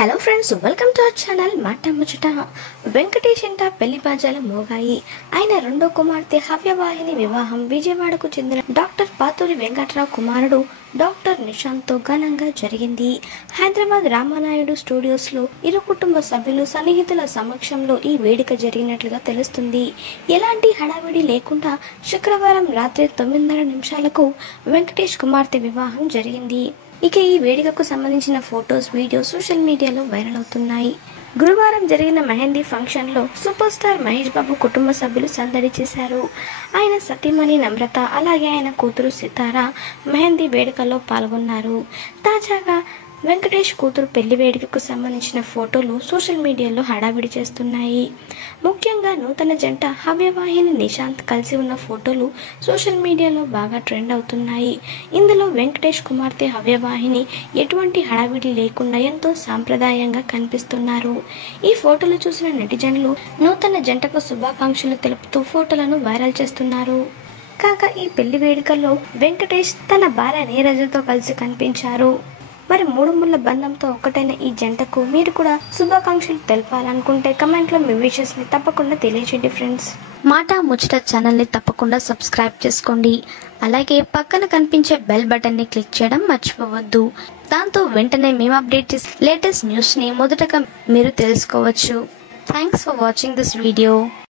Hello friends, welcome to our channel మాట ముచ్చట. వెంకటేష్ ఇంట పెళ్లి బాజాలు మోగాయి. ఆయన రెండో కుమార్తె హవ్యవాహిని వివాహం విజయవాడకు చెందిన డాక్టర్ పాతూరి వెంకట్రావు కుమారుడు డాక్టర్ నిశాంత్తో ఘనంగా జరిగింది. హైదరాబాద్ రామానాయుడు స్టూడియోస్లో ఇరు కుటుంబ సభ్యులు సన్నిహితుల సమక్షంలో ఈ వేడుక జరిగినట్లుగా తెలుస్తుంది. ఎలాంటి హడావిడి లేకుండా శుక్రవారం రాత్రి 9:30 వెంకటేష్ కుమార్తె వివాహం జరిగింది. ఇక ఈ వేడుకకు సంబంధించిన ఫొటోస్, వీడియోస్ సోషల్ మీడియాలో వైరల్ అవుతున్నాయి. గురువారం జరిగిన మెహందీ ఫంక్షన్లో సూపర్ స్టార్ మహేష్ బాబు కుటుంబ సభ్యులు సందడి చేశారు. ఆయన సతీమణి నమ్రత, అలాగే ఆయన కూతురు సితార మెహందీ వేడుకల్లో పాల్గొన్నారు. తాజాగా వెంకటేష్ కూతురు పెళ్లి వేడుకకు సంబంధించిన ఫోటోలు సోషల్ మీడియాలో హడావిడి చేస్తున్నాయి. ముఖ్యంగా నూతన జంట హవ్యవాహిని నిశాంత్ కలిసి ఉన్న ఫోటోలు సోషల్ మీడియాలో బాగా ట్రెండ్ అవుతున్నాయి. ఇందులో వెంకటేష్ కుమార్తె హవ్యవాహిని ఎటువంటి హడావిడి లేకుండా ఎంతో సాంప్రదాయంగా కనిపిస్తున్నారు. ఈ ఫోటోలు చూసిన నెటిజన్లు నూతన జంటకు శుభాకాంక్షలు తెలుపుతూ ఫోటోలను వైరల్ చేస్తున్నారు. కాగా ఈ పెళ్లి వేడుకల్లో వెంకటేష్ తన భార్య నీరజతో కలిసి కనిపించారు. మరి మూడు ముళ్ళ బంధంతో ఒక్కటైన ఈ జంటకు మీరు కూడా శుభాకాంక్షలు తెలపాలనుకుంటే కమెంట్లో మీ విషెస్ ని తప్పకుండా తెలియజేయండి ఫ్రెండ్స్. మాట ముచ్చట ఛానల్ని తప్పకుండా సబ్స్క్రైబ్ చేసుకోండి. అలాగే పక్కన కనిపించే బెల్ బటన్ ని క్లిక్ చేయడం మర్చిపోవద్దు. దాంతో వెంటనే మేము అప్డేట్ చేసే లేటెస్ట్ న్యూస్ ని మొదటగా మీరు తెలుసుకోవచ్చు. Thanks for watching this video.